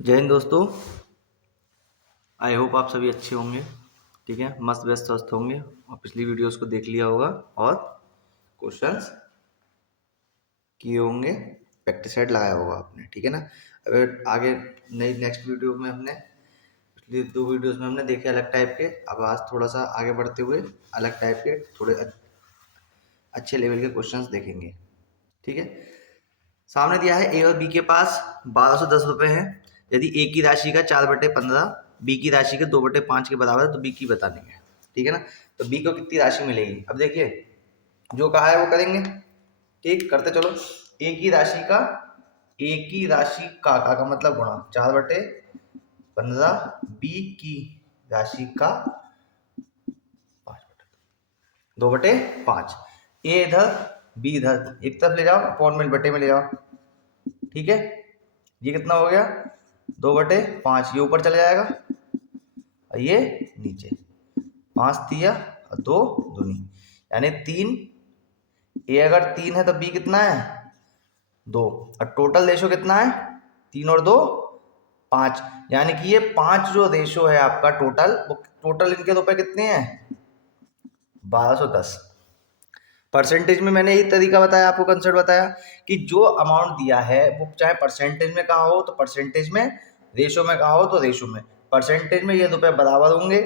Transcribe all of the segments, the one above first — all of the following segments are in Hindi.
जय हिंद दोस्तों। आई होप आप सभी अच्छे होंगे। ठीक है, मस्त व्यस्त स्वस्थ होंगे और पिछली वीडियोस को देख लिया होगा और क्वेश्चंस किए होंगे, प्रैक्टिस सेट लगाया होगा आपने। ठीक है ना। अब आगे नई नेक्स्ट वीडियो में हमने पिछली दो वीडियोस में हमने देखे अलग टाइप के। अब आज थोड़ा सा आगे बढ़ते हुए अलग टाइप के थोड़े अच्छे लेवल के क्वेश्चंस देखेंगे। ठीक है। सामने दिया है ए और बी के पास 1210 रुपये हैं। यदि ए की राशि का 4/15 बी की राशि के 2/5 के बराबर है तो बी की बतानी है। ठीक है ना। तो बी को कितनी राशि मिलेगी, अब देखिए जो कहा है वो करेंगे। ठीक, करते चलो। ए की राशि का का मतलब गुणा 4/15 बी की राशि का 2/5। ए इधर बी इधर एक तरफ ले जाओ, अपॉन में बटे में ले जाओ। ठीक है, ये कितना हो गया 2/5। ये ऊपर चला जाएगा और ये नीचे। 5 तिया और 2 दूनी यानी 3। ए अगर 3 है तो बी कितना है 2 और टोटल रेशो कितना है 3 और 2 5। यानी कि ये 5 जो रेशो है आपका टोटल, वो टोटल इनके रुपए कितने हैं 1210। परसेंटेज में मैंने यही तरीका बताया आपको, कंसेप्ट बताया कि जो अमाउंट दिया है वो चाहे परसेंटेज में कहा हो तो परसेंटेज में, रेशो में कहा हो तो रेशो में। परसेंटेज में ये रुपए बराबर होंगे,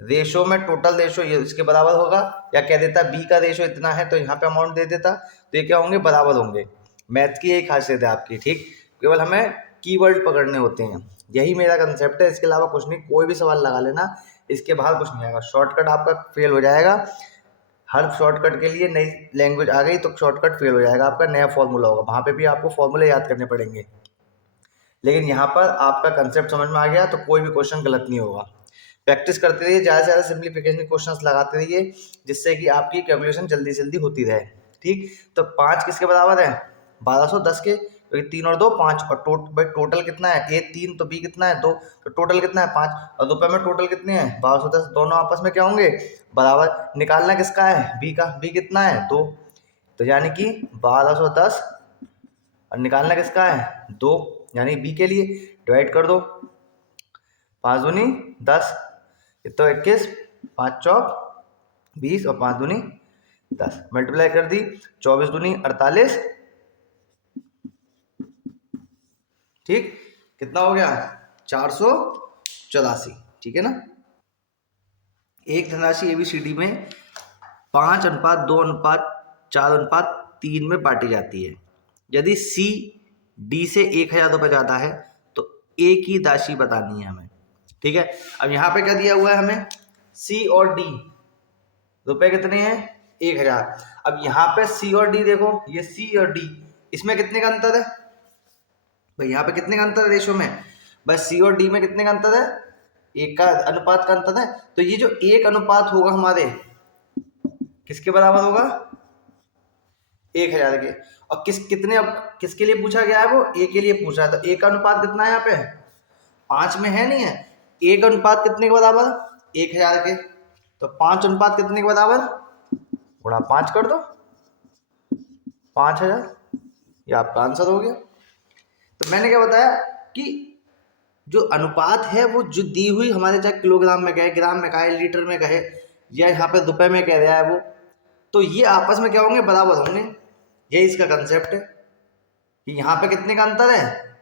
रेशो में टोटल रेशो ये इसके बराबर होगा। या कह देता बी का रेशो इतना है तो यहाँ पे अमाउंट दे देता, तो ये क्या होंगे बराबर होंगे। मैथ की यही खासियत है आपकी। ठीक, केवल हमें कीवर्ड पकड़ने होते हैं, यही मेरा कंसेप्ट है। इसके अलावा कुछ नहीं, कोई भी सवाल लगा लेना, इसके बाहर कुछ नहीं आएगा। शॉर्टकट आपका फेल हो जाएगा। हर शॉर्टकट के लिए नई लैंग्वेज आ गई तो शॉर्टकट फेल हो जाएगा आपका। नया फॉर्मूला होगा, वहाँ पे भी आपको फॉर्मूले याद करने पड़ेंगे। लेकिन यहाँ पर आपका कंसेप्ट समझ में आ गया तो कोई भी क्वेश्चन गलत नहीं होगा। प्रैक्टिस करते रहिए, ज़्यादा से ज़्यादा सिंप्लीफिकेशन क्वेश्चंस लगाते रहिए, जिससे कि आपकी कैलकुलेशन जल्दी जल्दी होती रहे। ठीक, तो 5 किसके बराबर है 1210 के, क्योंकि 3 और 2 5 और भाई टोटल कितना है ए 3 तो बी कितना है 2, तो टोटल कितना है 5 और रुपए में टोटल कितने हैं 1210। दोनों आपस में क्या होंगे बराबर। निकालना किसका है बी का, बी कितना है 2, तो यानी कि 1210 और निकालना किसका है 2, यानी बी के लिए डिवाइड कर दो। 5 दूनी 10, तो 21, 5 चौक 20 और 5 दूनी 10। मल्टीप्लाई कर दी, 24 दूनी 48। ठीक, कितना हो गया 484। ठीक है ना। एक धनराशि एबीसीडी में 5:2:4:3 में बांटी जाती है। यदि सी डी से 1000 रुपये ज़्यादा है तो ए की राशि बतानी है हमें। ठीक है, अब यहाँ पे क्या दिया हुआ है हमें सी और डी, रुपए कितने हैं 1000। अब यहाँ पे सी और डी देखो, ये सी और डी, इसमें कितने का अंतर है भाई, यहाँ पे कितने का अंतर है रेशो में, बस सी और डी में कितने का अंतर है एक का अनुपात का अंतर है। तो ये जो एक अनुपात होगा हमारे किसके बराबर होगा 1000 के। और कितने अब किसके लिए पूछा गया है वो ए के लिए पूछा है, तो ए का अनुपात कितना है यहाँ पे 5 में है नहीं है। ए का अनुपात कितने के बराबर 1000 के, तो 5 अनुपात कितने के बराबर गुणा 5 कर दो 5000, ये आपका आंसर हो गया। तो मैंने क्या बताया कि जो अनुपात है वो जो दी हुई हमारे, चाहे किलोग्राम में कहे, ग्राम में कहे, लीटर में कहे, या यहाँ पे रुपए में कह रहा है वो, तो ये आपस में क्या होंगे बराबर होंगे। यही इसका कंसेप्ट है कि यहाँ पे कितने का अंतर है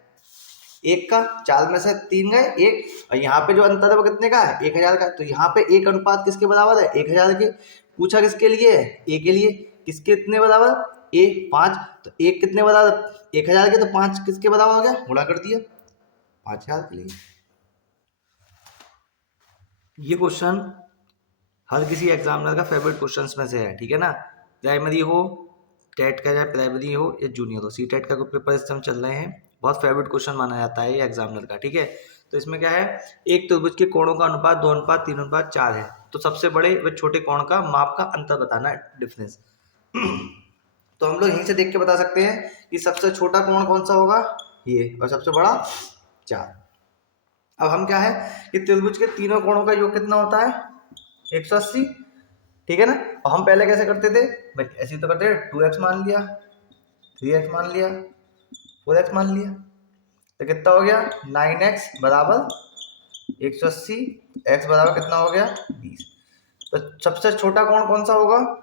एक का, 4 में से 3 गए एक, और यहाँ पे जो अंतर है वो कितने का है 1000 का। तो यहाँ पे एक अनुपात किसके बराबर है 1000 के। पूछा किसके लिए है ए के लिए, किसके कितने बराबर ए 5, तो एक कितने बराबर 1000 के, तो 5 किसके बराबर हो गया गुणा कर दिया 5000 के लिए। ये क्वेश्चन हर किसी एग्जामिनर का फेवरेट क्वेश्चंस में से है। ठीक है ना, प्राइमरी हो, टेट का चाहे प्राइमरी हो या जूनियर हो, सी टेट का पेपर इस समय चल रहे हैं, बहुत फेवरेट क्वेश्चन माना जाता है ये एग्जामिनर का। ठीक है, तो इसमें क्या है एक त्रिभुज के कोणों का अनुपात 2:3:4 है, तो सबसे बड़े व छोटे कोण का माप का अंतर बताना है, डिफरेंस। तो हम लोग यहीं से देख के बता सकते हैं कि सबसे छोटा कोण कौन सा होगा ये, और सबसे बड़ा 4। अब हम क्या है कि त्रिभुज के तीनों कोणों का योग कितना होता है 180। ठीक है ना, और हम पहले कैसे करते थे भाई, ऐसे तो करते थे 2x मान लिया, 3x मान लिया, 4x मान लिया। तो कितना हो गया 9x बराबर 180, x बराबर कितना हो गया 20। तो सबसे छोटा कोण कौन सा होगा,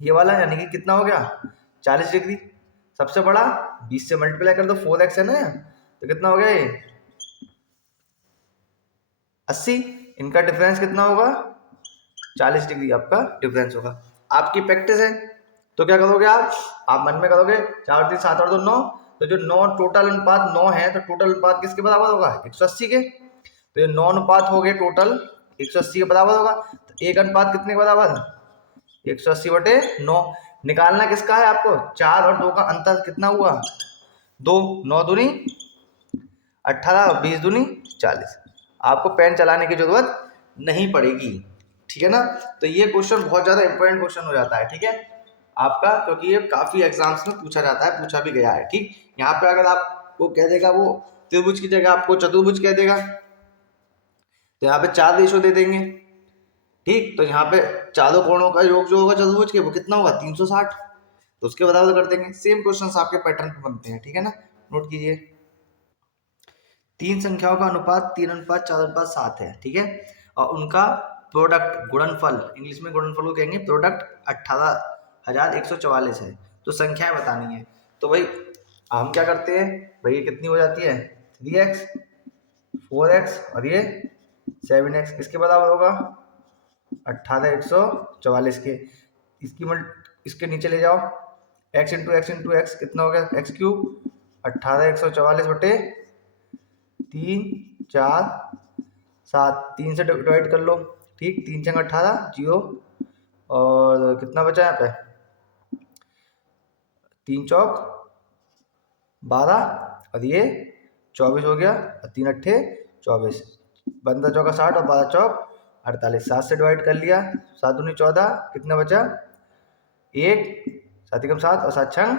ये वाला, यानी कि कितना हो गया 40 डिग्री। सबसे बड़ा 20 से मल्टीप्लाई कर दो, 4x है ना, तो कितना हो गया ये 80। इनका डिफरेंस कितना होगा 40 डिग्री आपका डिफरेंस होगा। आपकी प्रैक्टिस है तो क्या करोगे आप मन में करोगे 4 3 7 और 2 9, तो जो 9 टोटल अनुपात 9 है, तो टोटल अनुपात किसके बराबर होगा 180 के। तो ये 9 अनुपात हो गए टोटल 180 के बराबर होगा, तो एक अनुपात कितने के बराबर 180/9। निकालना किसका है आपको, 4 और 2 का अंतर कितना हुआ 2, 9 दूनी 18, 20 दूनी 40। आपको पेन चलाने की जरूरत नहीं पड़ेगी, ठीक है ना। तो ये क्वेश्चन बहुत ज्यादा इंपॉर्टेंट क्वेश्चन हो जाता है, ठीक है आपका, क्योंकि ये काफी एग्जाम्स में पूछा जाता है, पूछा भी गया है। ठीक, यहाँ पे अगर आपको कह देगा वो त्रिभुज की जगह आपको चतुर्भुज कह देगा, तो यहाँ पे 4 रेशो दे देंगे। ठीक, तो यहाँ पे चारों कोणों का योग जो होगा चतुर्भुज के वो कितना होगा 360, तो उसके बराबर कर देंगे। सेम क्वेश्चंस आपके पैटर्न पे बनते हैं, ठीक है ना, नोट कीजिए। तीन संख्याओं का अनुपात 3:4:7 है, ठीक है, और उनका प्रोडक्ट गुणनफल, इंग्लिश में गुणनफल को कहेंगे प्रोडक्ट 18,144 है। तो संख्याएं बतानी है, तो भाई हम क्या करते हैं भाई, ये कितनी हो जाती है 3x 4x और ये 7x, किसके बराबर होगा 18,144 के। इसके नीचे ले जाओ, x into x into x कितना हो गया x³ 18,144/3 4 7, 3 से डिवाइड कर लो। ठीक, 3 × 18 0, और कितना बचा यहाँ पे 3 चौक 12 और ये 24 हो गया, और 3 अट्ठे 24, 15 चौका 60 और 12 चौक 48। 7 से डिवाइड कर लिया, 7 दूनी 14, कितना बचा 1, 7 × 7 और 7 ×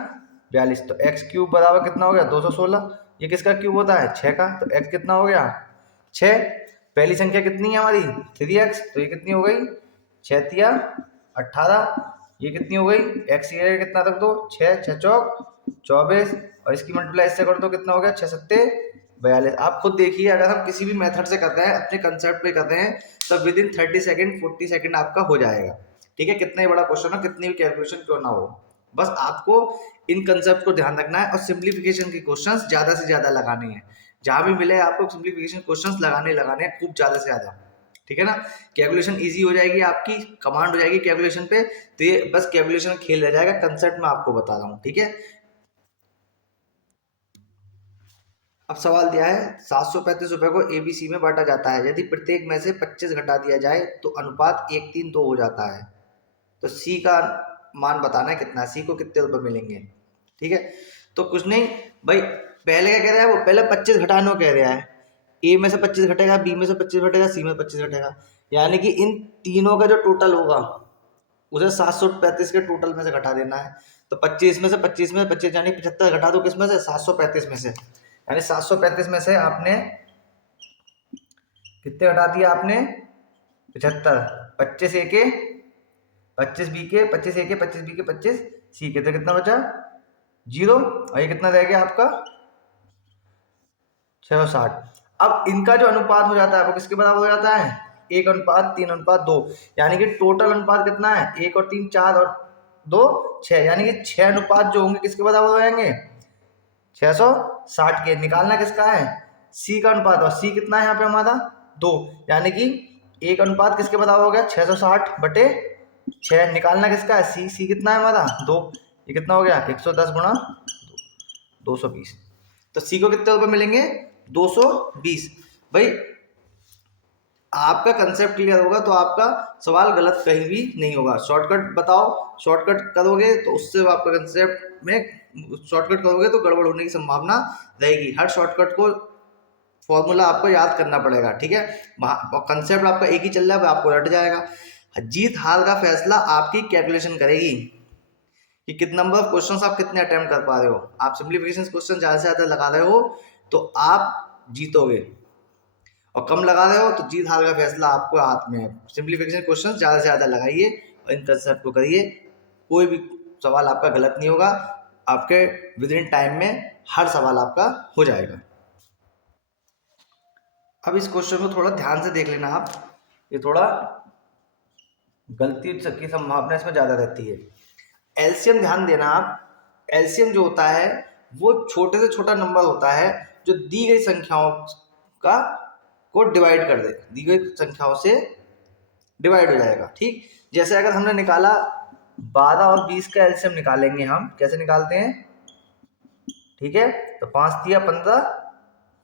42। तो x³ बराबर कितना हो गया 216। ये किसका क्यूब होता है 6 का, तो x कितना हो गया 6। पहली संख्या कितनी है हमारी 3x, तो ये कितनी हो गई 6 × 18, ये कितनी हो गई x ये कितना रख दो 6 6 चौक 24, और इसकी मल्टीप्लाई इससे कर दो, कितना हो गया 6 7 42। आप खुद देखिए, अगर हम किसी भी मेथड से करते हैं, अपने कंसेप्ट पे करते हैं, तो विद इन 30 सेकंड 40 सेकंड आपका हो जाएगा। ठीक है, कितना ही बड़ा क्वेश्चन हो, कितनी भी कैलकुलेशन क्यों ना हो, बस आपको इन कंसेप्ट को ध्यान रखना है और सिंप्लीफिकेशन के क्वेश्चंस ज्यादा से ज्यादा लगाने हैं। जहां भी मिले आपको सिंप्लीफिकेशन क्वेश्चंस लगाने हैं खूब ज्यादा से ज्यादा, ठीक है ना। कैलकुलेशन इजी हो जाएगी, आपकी कमांड हो जाएगी कैलकुलेशन पे, तो ये बस कैलकुलेशन खेल रह जाएगा, कंसेप्ट में आपको बता रहा हूँ, ठीक है। अब सवाल दिया है 735 रुपए को एबीसी में बांटा जाता है, यदि प्रत्येक में से 25 घटा दिया जाए तो अनुपात 1:3:2 हो जाता है। तो सी का मान बताना है कितना, सी को कितने रुपए मिलेंगे। ठीक है, तो कुछ नहीं भाई, पहले क्या कह रहा है वो, पहले 25 घटाना कह रहा है, ए में से 25 घटेगा, बी में से 25 घटेगा, सी में 25 घटेगा, यानी कि इन तीनों का जो टोटल होगा उसे 735 के टोटल में से घटा देना है। तो 25 में से 25 यानी 75 घटा दो किस में से 735 में से, यानी 735 में से आपने कितने घटा दिया आपने 75, 25 ए के 25 बी के 25 ए के 25 बी के 25 सी के, तो कितना बचा 0, और ये कितना रह गया आपका 660। अब इनका जो अनुपात हो जाता है वो किसके बराबर हो जाता है 1:3:2, यानी कि टोटल अनुपात कितना है 1 और 3 4 और 2 6, यानी कि 6 अनुपात जो होंगे किसके बराबर हो जाएंगे 660 के। निकालना किसका है सी का अनुपात, और सी कितना है यहाँ पे हमारा 2, यानी कि 1 अनुपात किसके बराबर हो गया 660/6। निकालना किसका है सी कितना है हमारा 2, ये कितना हो गया 110 × 220। तो सी को कितने रुपए मिलेंगे 220। भाई आपका कंसेप्ट क्लियर होगा तो आपका सवाल गलत कहीं भी नहीं होगा। शॉर्टकट बताओ, शॉर्टकट करोगे तो उससे आपका कंसेप्ट में, शॉर्टकट करोगे तो गड़बड़ होने की संभावना रहेगी। हर शॉर्टकट को फॉर्मूला आपको याद करना पड़ेगा, ठीक है। कंसेप्ट आपका एक ही चल रहा है, आपको रट जाएगा। जीत हार का फैसला आपकी कैलकुलेशन करेगी कि कितना नंबर ऑफ क्वेश्चंस आप कितने अटेम्प्ट कर पा रहे हो। आप सिंप्लीफिकेशन क्वेश्चन ज्यादा से ज्यादा लगा रहे हो तो आप जीतोगे, और कम लगा रहे हो तो जीत हार का फैसला आपको हाथ में है। सिंप्लीफिकेशन क्वेश्चन ज्यादा से ज्यादा लगाइए और इन कंसेप्ट को करिए, कोई भी सवाल आपका गलत नहीं होगा, आपके विद इन टाइम में हर सवाल आपका हो जाएगा। अब इस क्वेश्चन को थोड़ा ध्यान से देख लेना आप, ये थोड़ा गलती की संभावना इसमें ज़्यादा रहती है। एलसीएम ध्यान देना आप, एलसीएम जो होता है वो छोटे से छोटा नंबर होता है जो दी गई संख्याओं का को डिवाइड कर दे, दी गई संख्याओं से डिवाइड हो जाएगा। ठीक, जैसे अगर हमने निकाला 12 और 20 का एलसीएम निकालेंगे हम, कैसे निकालते हैं? ठीक है, तो 5 दिया 15,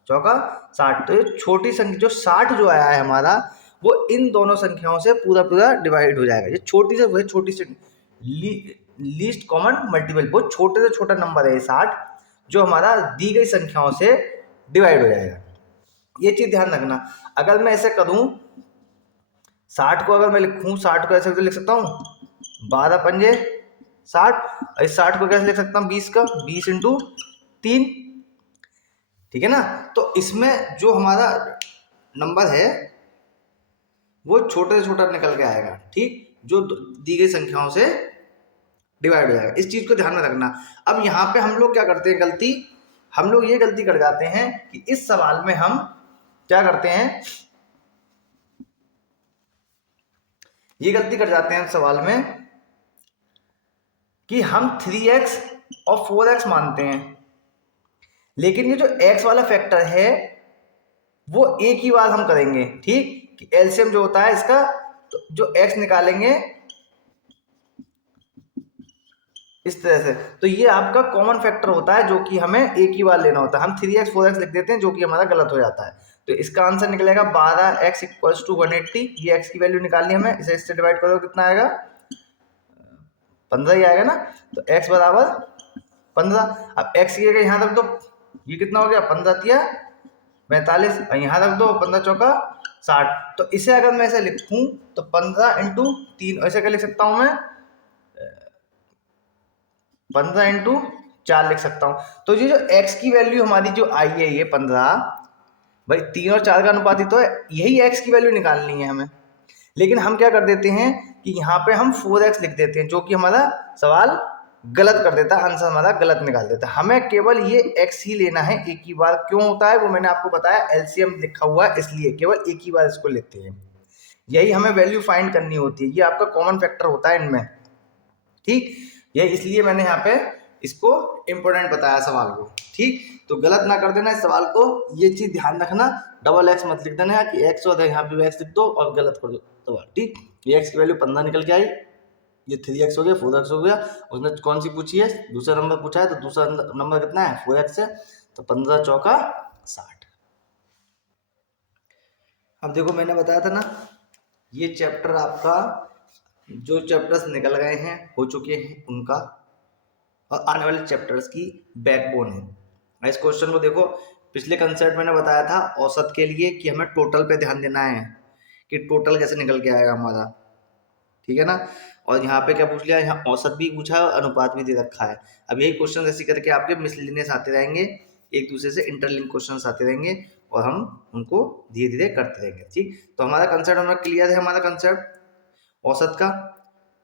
चौका 60, तो ये छोटी संख्या जो 60 जो आया है हमारा, वो इन दोनों संख्याओं से पूरा पूरा डिवाइड हो जाएगा। ये छोटी से वह छोटी से लीस्ट कॉमन मल्टीपल, बहुत छोटे से छोटा नंबर है ये 60, जो हमारा दी गई संख्याओं से डिवाइड हो जाएगा। ये चीज ध्यान रखना। अगर मैं ऐसे करूं, 60 को अगर मैं लिखूं, 60 को ऐसे लिख सकता हूं 12 पंजे 60, और इस 60 को कैसे लिख सकता हूं 20 का, 20 इंटू 3, ठीक है ना। तो इसमें जो हमारा नंबर है वो छोटे से छोटा निकल के आएगा, ठीक, जो दी गई संख्याओं से डिवाइड हो जाएगा। इस चीज को ध्यान में रखना। अब यहाँ पे हम लोग क्या करते हैं गलती, हम लोग ये गलती कर जाते हैं कि इस सवाल में हम क्या करते हैं, ये गलती कर जाते हैं सवाल में कि हम 3x और 4x मानते हैं, लेकिन ये जो x वाला फैक्टर है वो एक ही बार हम करेंगे। ठीक, कि एलसीएम जो होता है इसका, तो जो x निकालेंगे इस तरह से, तो ये आपका कॉमन फैक्टर होता है जो कि हमें एक ही बार लेना होता है। हम 3x 4x लिख देते हैं जो कि हमारा गलत हो जाता है। तो इसका आंसर निकलेगा 12x इक्वल्स टू 180। ये x की वैल्यू निकालनी हमें, इसे इससे डिवाइड करो कितना आएगा, 15 ही आएगा ना। तो x बराबर 15। अब x की जगह यहाँ रख दो, ये कितना हो गया 15 तिया 45, और यहाँ रख दो 15 चौका 60। तो इसे अगर मैं ऐसे लिखूं तो 15 इंटू 3, ऐसे क्या लिख सकता हूं मैं, 15 इंटू 4 लिख सकता हूं। तो ये जो x की वैल्यू हमारी जो आई है ये 15, भाई 3 और 4 का अनुपात ही तो है, यही x की वैल्यू निकालनी है हमें। लेकिन हम क्या कर देते हैं कि यहाँ पे हम 4x लिख देते हैं, जो कि हमारा सवाल गलत कर देता है, आंसर हमारा गलत निकाल देता है। हमें केवल ये x ही लेना है एक ही बार। क्यों होता है वो मैंने आपको बताया, एलसीएम लिखा हुआ है इसलिए केवल एक ही बार इसको लेते हैं। यही हमें वैल्यू फाइंड करनी होती है, ये आपका कॉमन फैक्टर होता है इनमें। ठीक, ये इसलिए मैंने यहाँ पे इसको इम्पोर्टेंट बताया सवाल को। ठीक, तो गलत ना कर देना इस सवाल को, ये चीज ध्यान रखना। डबल x मत लिख देना कि x और यहाँ पे x लिख दो और गलत कर दो सवाल। ठीक, ये x की वैल्यू 15 निकल के आई, ये 3x हो गया, 4x हो गया। उसने कौन सी पूछी है, दूसरा नंबर पूछा है, तो दूसरा नंबर कितना है 4x है, तो 15 चौका 60। अब देखो मैंने बताया था ना, ये चैप्टर आपका, जो चैप्टर्स निकल गए हैं हो चुके हैं उनका, और आने वाले चैप्टर्स की बैकबोन है। इस क्वेश्चन को देखो, पिछले कंसेप्ट मैंने बताया था औसत के लिए कि हमें टोटल पे ध्यान देना है कि टोटल कैसे निकल के आएगा हमारा, ठीक है ना। और यहाँ पे क्या पूछ लिया, यहाँ औसत भी पूछा है और अनुपात भी दे रखा है। अब यही क्वेश्चन ऐसे करके आपके मिसलिनियस आते रहेंगे, एक दूसरे से इंटरलिंक क्वेश्चंस आते रहेंगे और हम उनको धीरे धीरे करते रहेंगे। ठीक, तो हमारा कंसेप्ट हमारा क्लियर है, हमारा कंसेप्ट औसत का।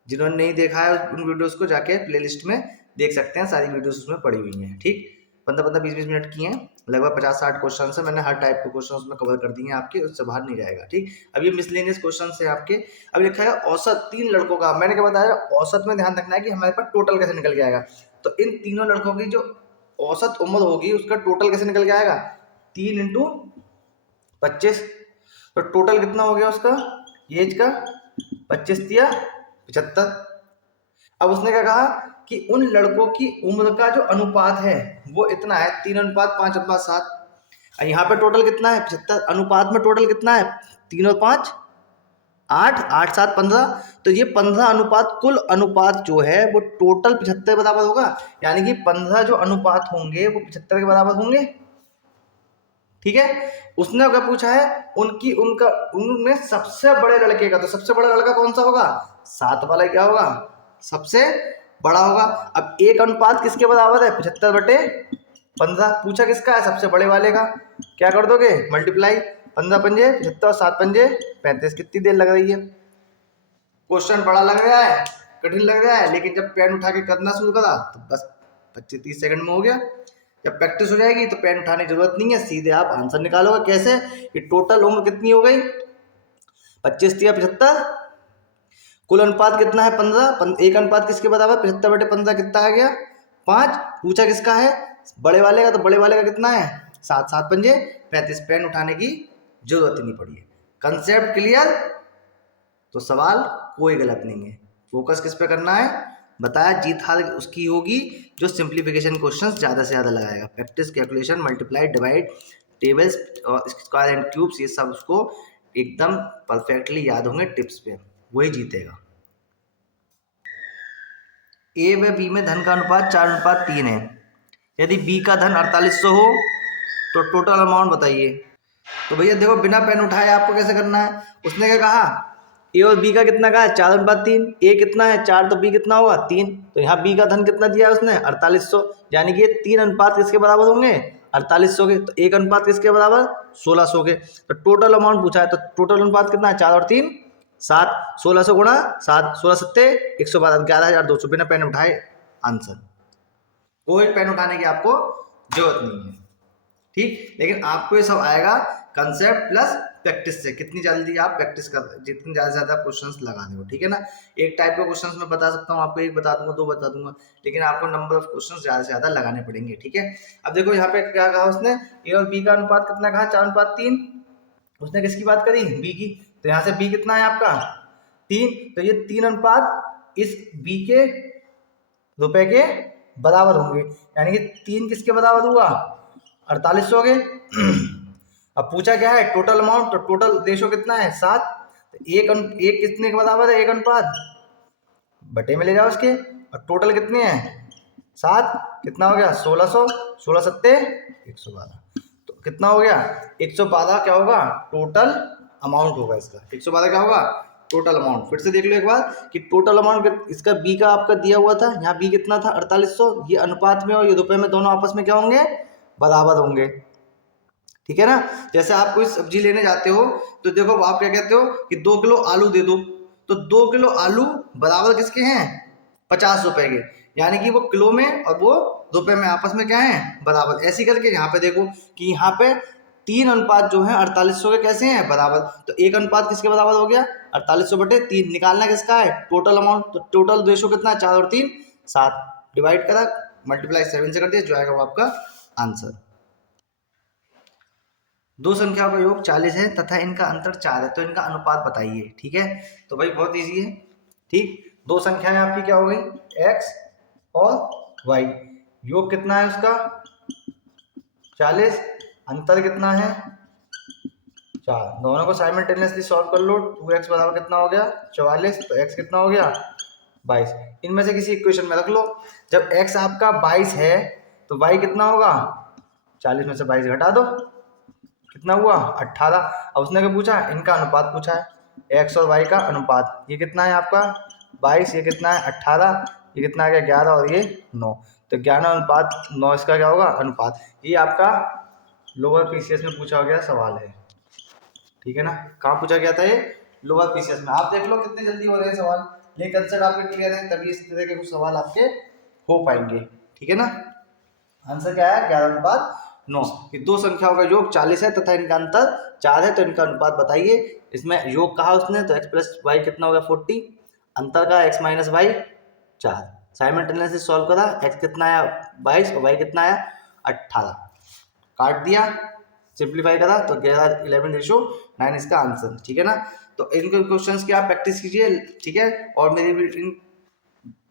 जिन्होंने नहीं देखा है उन वीडियोस को जाके प्लेलिस्ट में देख सकते हैं, सारी वीडियोस उसमें पड़ी हुई हैं। ठीक, 15-20 मिनट की हैं, लगभग 50-60 क्वेश्चन है, मैंने हर टाइप के क्वेश्चन उसमें कवर कर दिए हैं आपके, उससे बाहर नहीं जाएगा। ठीक, अब ये मिसलेनियस क्वेश्चन है आपके। अब लिखा है औसत 3 लड़कों का, मैंने क्या बताया, औसत में ध्यान रखना है कि हमारे पास टोटल कैसे निकल के आएगा। तो इन तीनों लड़कों की जो औसत उम्र होगी उसका टोटल कैसे निकल के आएगा, 3 इंटू 25, तो टोटल कितना हो गया उसका एज का, 25 या 75। अब उसने क्या कहा कि उन लड़कों की उम्र का जो अनुपात है वो इतना है 3:5:7। यहाँ पे टोटल कितना है 75, अनुपात में टोटल कितना है 3 और 5 8, 8 7 15। तो ये 15 अनुपात, कुल अनुपात जो है वो टोटल 75 के बराबर होगा, यानी कि 15 जो अनुपात होंगे वो 75 के बराबर होंगे। ठीक है, उसने क्या पूछा है, उनमें सबसे बड़े लड़के का, तो सबसे बड़ा लड़का कौन सा होगा, 7 वाला क्या होगा, सबसे बड़ा होगा। अब एक अनुपात किसके बराबर है 75/15, पूछा किसका है, सबसे बड़े वाले का। क्या कर दोगे, मल्टीप्लाई, 15 पंजे 75 और 7 पंजे 35। कितनी देर लग रही है, क्वेश्चन बड़ा लग रहा है, कठिन लग रहा है, लेकिन जब पेन उठा के करना शुरू करा तो बस 25-30 सेकंड में हो गया। जब प्रैक्टिस हो जाएगी तो पेन उठाने की जरूरत नहीं है, सीधे आप आंसर निकालोगे। कैसे? कि टोटल उम्र कितनी हो गई 25 या 75, कुल अनुपात कितना है 15, एक अनुपात किसके बराबर 75/15 कितना आ गया 5। पूछा किसका है? बड़े वाले का, तो बड़े वाले का कितना है 7, 7 पंजे 35। पेन उठाने की जरूरत ही नहीं पड़ी है। Concept clear? तो सवाल कोई गलत नहीं है। फोकस किस पे करना है बताया, जीत हार उसकी होगी जो सिंप्लीफिकेशन क्वेश्चंस ज़्यादा से ज़्यादा लगाएगा। Practice, calculation, multiply, divide, tables और स्क्वायर एंड क्यूब्स, ये सब उसको एकदम परफेक्टली याद होंगे टिप्स पे, वही जीतेगा। ए व बी में धन का अनुपात 4:3 है। यदि बी का धन 4800 हो तो टोटल अमाउंट बताइए। तो भैया देखो, बिना पेन उठाए आपको कैसे करना है। उसने क्या कहा, ए और बी का कितना कहा है 4:3। ए कितना है 4, तो बी कितना होगा 3। तो यहाँ बी का धन कितना दिया है उसने 4800, यानी कि ये 3 अनुपात किसके बराबर होंगे 4800 के। तो एक अनुपात किसके बराबर 1600 के। तो टोटल अमाउंट पूछा है, तो टोटल अनुपात कितना है 4 और 3 7, 1600 गुणा 7, 16 सत्ते 112, 11200 बिना पेन उठाए आंसर। कोई पेन उठाने की आपको जरूरत नहीं है, ठीक। लेकिन आपको ये सब आएगा कंसेप्ट प्लस प्रैक्टिस से, कितनी जल्दी आप प्रैक्टिस कर, जितनी ज़्यादा से ज़्यादा क्वेश्चंस लगा दो, ठीक है ना। एक टाइप के क्वेश्चंस मैं बता सकता हूँ आपको, एक बता दूंगा, दो बता दूंगा, लेकिन आपको नंबर ऑफ क्वेश्चंस ज़्यादा से ज़्यादा लगाने पड़ेंगे, ठीक है। अब देखो यहाँ पे क्या कहा उसने, ए और बी का अनुपात कितना कहा 4:3। उसने किसकी बात करी बी की, तो यहाँ से बी कितना है आपका 3, तो ये 3 अनुपात इस बी के रुपए के बराबर होंगे, यानी कि 3 किसके बराबर हुआ 4800 के। अब पूछा क्या है टोटल अमाउंट, तो टोटल रेशो कितना है 7। तो एक कितने के बराबर है, एक अनुपात बटे में ले जाओ उसके, और टोटल कितने हैं 7, कितना हो गया 1600, 16 सत्ते 112, तो कितना हो गया 112 क्या होगा टोटल अमाउंट होगा इसका। 112 क्या होगा टोटल अमाउंट। फिर से देख लो एक बार कि टोटल अमाउंट इसका बी का आपका दिया हुआ था, यहाँ बी कितना था 4800, ये अनुपात में और ये रुपए में दोनों आपस में क्या होंगे बराबर होंगे, ठीक है ना। जैसे आप कोई सब्जी लेने जाते हो तो देखो आप क्या कहते हो कि 2 किलो आलू दे दो, तो 2 किलो आलू बराबर किसके हैं 50 रुपए के, यानी कि वो किलो में और वो रुपए में आपस में क्या है बराबर। ऐसी करके यहाँ पे देखो कि यहाँ पे 3 अनुपात जो है 4800 के कैसे हैं बराबर, तो एक अनुपात किसके बराबर हो गया 4800/3। निकालना किसका है टोटल अमाउंट, तो टोटल रेशो कितना है 4 और 3 7, डिवाइड करा मल्टीप्लाई 7 से कर दिया, जो आएगा वो आपका आंसर। दो संख्याओं का योग 40 है तथा इनका अंतर 4 है, तो इनका अनुपात बताइए, ठीक है। तो भाई बहुत इजी है, ठीक। दो संख्याएं आपकी क्या हो गई x और y, योग कितना है उसका 40, अंतर कितना है 4। दोनों को साइमल्टेनियसली सॉल्व कर लो, 2x बराबर कितना हो गया 44, तो x कितना हो गया 22। इनमें से किसी इक्वेशन में रख लो। जब x आपका 22 है तो y कितना होगा 40 में से 22 घटा दो, कितना हुआ 18। अब उसने क्या पूछा इनका अनुपात पूछा है, x और y का अनुपात, ये कितना है आपका 22, ये कितना है 18, ये कितना आ गया 11 और ये 9, तो 11:9 इसका क्या होगा अनुपात। ये आपका लोअर पीसीएस में पूछा गया सवाल है, ठीक है ना। कहाँ पूछा गया था ये लोअर पीसीएस में। आप देख लो कितने जल्दी हो रहे हैं सवाल, ये कंसेप्ट आपके क्लियर है तभी इस तरह के कुछ सवाल आपके हो पाएंगे, ठीक है ना। आंसर क्या है 11:9 कि दो संख्याओं का योग 40 है तथा इनका अंतर 4 है, तो इनका अनुपात बताइए। इसमें योग कहा उसने तो x + y कितना हो गया 40, अंतर का x - y 4, साइमल्टेनियसली सॉल्व करा, x कितना आया 22 और y कितना आया 18, काट दिया सिंप्लीफाई करा तो 11:9 इसका आंसर, ठीक है ना। तो इनके क्वेश्चंस की आप प्रैक्टिस कीजिए, ठीक है। और मेरी इन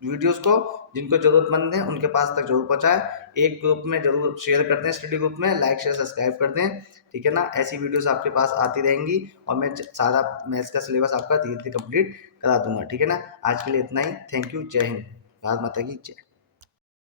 वीडियोस को जिनको जरूरतमंद है उनके पास तक जरूर पहुंचाएं, एक ग्रुप में जरूर शेयर कर दें, स्टडी ग्रुप में लाइक शेयर सब्सक्राइब कर दें, ठीक है ना। ऐसी वीडियोस आपके पास आती रहेंगी और मैं सारा मैथ्स का सिलेबस आपका धीरे धीरे कंप्लीट करा दूंगा, ठीक है ना। आज के लिए इतना ही, थैंक यू, जय हिंद, भारत माता की जय।